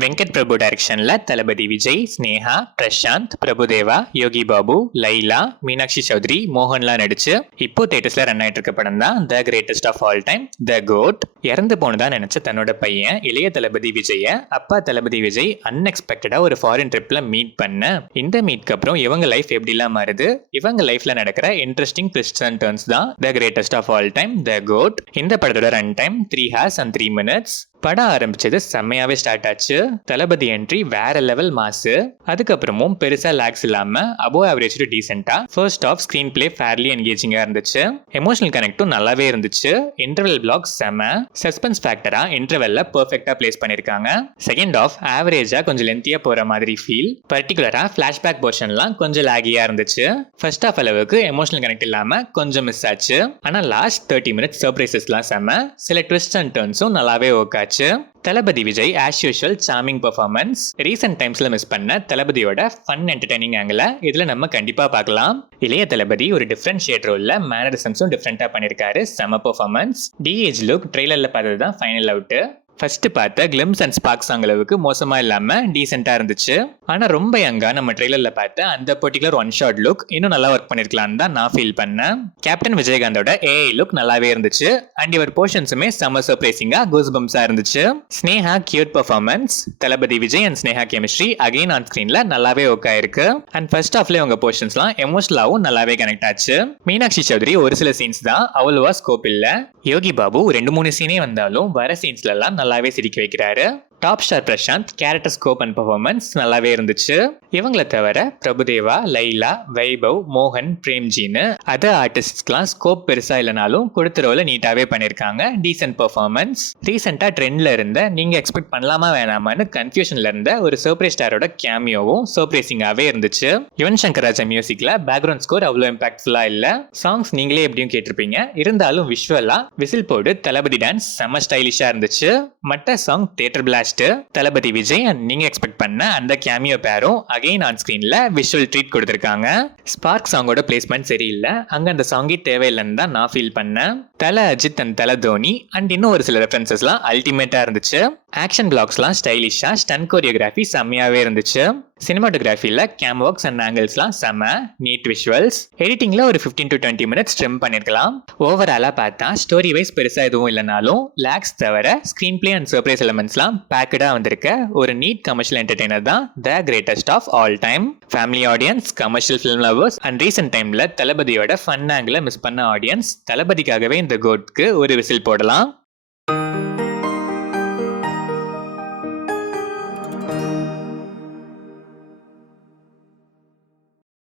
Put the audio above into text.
வெங்கட் பிரபு டைரக்ஷன்ல தளபதி விஜய், ஸ்னேகா, பிரசாந்த், பிரபுதேவா, யோகி பாபு, லைலா, மீனாட்சி சௌத்ரி, மோகன்லாம் நடிச்சு இப்போ தியேட்டர்ஸ்ல ரன் ஆயிட்டு இருக்க படம் தான் the greatest of all time, the GOAT. இறந்து போனதா நினைச்ச தன்னோட பையன் இளைய தளபதி விஜய அப்பா தளபதி விஜய் அன்எக்ஸ்பெக்டடா ஒரு ஃபாரின் ட்ரிப்ல மீட் பண்ண. இந்த மீட்க்கு அப்புறம் இவங்க லைஃப் எப்படிலாம் மாறுது, இவங்க லைஃப்ல நடக்கிற இன்ட்ரெஸ்டிங் ட்விஸ்ட்ஸ் அண்ட் டர்ன்ஸ் தான் the greatest of all time, the GOAT. இந்த படத்தோட run time 3 hours and 3 minutes. படம் ஆரம்பிச்சது செம்மையாவே ஸ்டார்ட் ஆச்சு. தளபதி என்ட்ரி வேற லெவல் மாசு. அதுக்கப்புறமும் பெருசா லாக்ஸ் இல்லாம அபோவ் ஆவரேஜ் டு டீசென்டா first half screenplay fairly என்கேஜிங்கா இருந்துச்சு. எமோஷனல் கனெக்டும் நல்லாவே இருந்துச்சு. இன்டர்வெல் பிளாக் செம. சஸ்பென்ஸ் ஃபேக்டரா இன்டர்வெல்ல பெர்ஃபெக்ட்டா பிளேஸ் பண்ணிருக்காங்க. செகண்ட் ஆஃப் ஆவரேஜா கொஞ்சம் லென்த்தியா போற மாதிரி ஃபீல். பர்டிகுலரா ஃபிளாஷ்பேக் போர்ஷன்லாம் கொஞ்சம் லாகியா இருந்துச்சு. ஃபர்ஸ்ட் ஆஃப் அளவுக்கு எமோஷனல் கனெக்ட் இல்லாம கொஞ்சம் மிஸ் ஆச்சு. ஆனா லாஸ்ட் 30 minutes சர்ப்ரைசஸ்லாம் செம. சில ட்விஸ்ட் அண்ட் டர்ன்ஸும் நல்லாவே ஒர்க் ஆச்சு. Thalapathy Vijay as usual charming performance. Recent டைம்ஸ்ல மிஸ் பண்ண தளபதியோட ஃபன் என்டர்டைனிங் ஆங்கிள் இதுல நம்ம கண்டிப்பா பார்க்கலாம். இளைய தளபதி ஒரு டிஃப்ரெண்ட் ஷேட் ரோல்ல மேனரிசம்ஸும் டிஃப்ரெண்டா பண்ணிருக்காரு. செம பெர்ஃபார்மன்ஸ். டிஏஜ் லுக் ட்ரெய்லர்ல பார்த்தது தான் ஃபைனல் அவுட். ஃபர்ஸ்ட் பார்த்த கிளிம்ஸ் அண்ட் ஸ்பார்க் சாங் அளவுக்கு மோசமா இல்லாம டீசென்டா இருந்துச்சு. ஆனா ரொம்ப யங்கா நம்ம ட்ரெய்லர்ல பார்த்த அந்த பர்டிகுலர் ஒன் ஷாட் லுக் இன்னும் நல்லா ஒர்க் பண்ணிருக்கலாம் தான் நான் ஃபீல் பண்ணேன். கேப்டன் விஜயகாந்தோட ஏஐ லுக் நல்லாவே இருந்துச்சு. அண்ட் இவர் போர்ஷன்ஸுமே செம்ம சர்ப்ரைசிங்கா கூஸ் பம்ப்ஸா இருந்துச்சு. Sneha cute performance. Thalapathy Vijay and Sneha chemistry again on ஸ்கிரீன்ல நல்லாவே ஒர்க் ஆயிருக்கு. அண்ட் ஃபர்ஸ்ட் ஹாஃப்ல உங்க போர்ஷன்ஸ்லாம் எமோஷனலாவும் நல்லாவே கனெக்ட் ஆச்சு. மீனாட்சி சௌத்ரி ஒரு சில சீன்ஸ் தான் அவ்வளவா ஸ்கோப் இல்ல. யோகி பாபு 2-3 சீனே வந்தாலும் வர சீன்ஸ்ல எல்லாம் நல்லாவே சிரிக்க வைக்கிறாரு. Top star Prashanth character scope and performance நல்லாவே இருந்துச்சு. இவங்களை தவிர பிரபுதேவா, லைலா, வைபவ், மோகன், பிரேம்ஜின்னு அதர் ஆர்டிஸ்ட்லாம் ஸ்கோப் பெருசா இல்லைனாலும் கொடுத்த ரோல நீட்டாவே பண்ணிருக்காங்க. Decent performance. ரீசெண்டா ட்ரெண்ட்ல இருந்த நீங்க எக்ஸ்பெக்ட் பண்ணலாமா வேணாமான்னு கன்ஃபியூஷன்ல இருந்த ஒரு சர்ப்ரைஸ் ஸ்டாரோட கேமியோவும் சர்ப்ரைசிங்காவே இருந்துச்சு. யுவன் சங்கர் ராஜா மியூசிக்ல பேக்ரவுண்ட் ஸ்கோர் அவ்வளவு இம்பாக்ட்ஃபுல்லா இல்ல. சாங்ஸ் நீங்களே எப்படியும் கேட்டிருப்பீங்க. இருந்தாலும் விஷுவலா விசில் போடு தளபதி டான்ஸ் செம ஸ்டைலிஷா இருந்துச்சு. மட்ட song theatre blast. Thalapathy Vijay and நீங்க எக்ஸ்பெக்ட் பண்ண அந்த கேமியோ பேரும் அகைன் ஆன் ஸ்கிரீன்ல விஷுவல் ட்ரீட் கொடுத்திருக்காங்க. ஸ்பார்க் சாங்கோட பிளேஸ்மெண்ட் சரியில்லை. அங்க அந்த சாங்கே தேவையில்லைன்னு தான் நான் ஃபீல் பண்ணேன். தல அஜித் அண்ட் தல தோனி அண்ட் இன்னும் ஒரு சில ரெஃபரன்சஸ்லாம் அல்டிமேட்டா இருந்துச்சு. ஆக்ஷன் பிளாக்ஸ்லாம் ஸ்டைலிஷா, ஸ்டன் கோரியோகிராஃபி செம்மையாவே இருந்துச்சு. சினிமாட்டோகிராஃபில கேம் ஒர்க்ஸ் அண்ட் ஆங்கிள்ஸ்லாம் செம்ம. Neat visuals. எடிட்டிங்ல ஒரு 15 to 20 minutes ட்ரிம் பண்ணிருக்கலாம். ஓவராலா பார்த்தா ஸ்டோரி வைஸ் பெருசா எதுவும் இல்லைனாலும் லாக்ஸ் தவிர ஸ்கிரீன் பிளே அண்ட் சர்ப்ரைஸ் எலிமெண்ட்ஸ்லாம் பேக்கடா வந்திருக்க ஒரு நீட் கமர்ஷியல் என்டர்டைனர் தான் the greatest of all time. Family audiences, commercial film lovers and recent டைம்ல தளபதியோட ஃபன் ஆங்கிள மிஸ் பண்ண ஆடியன்ஸ் தளபதிக்காகவே இந்த கோட்க்கு ஒரு விசில் போடலாம்.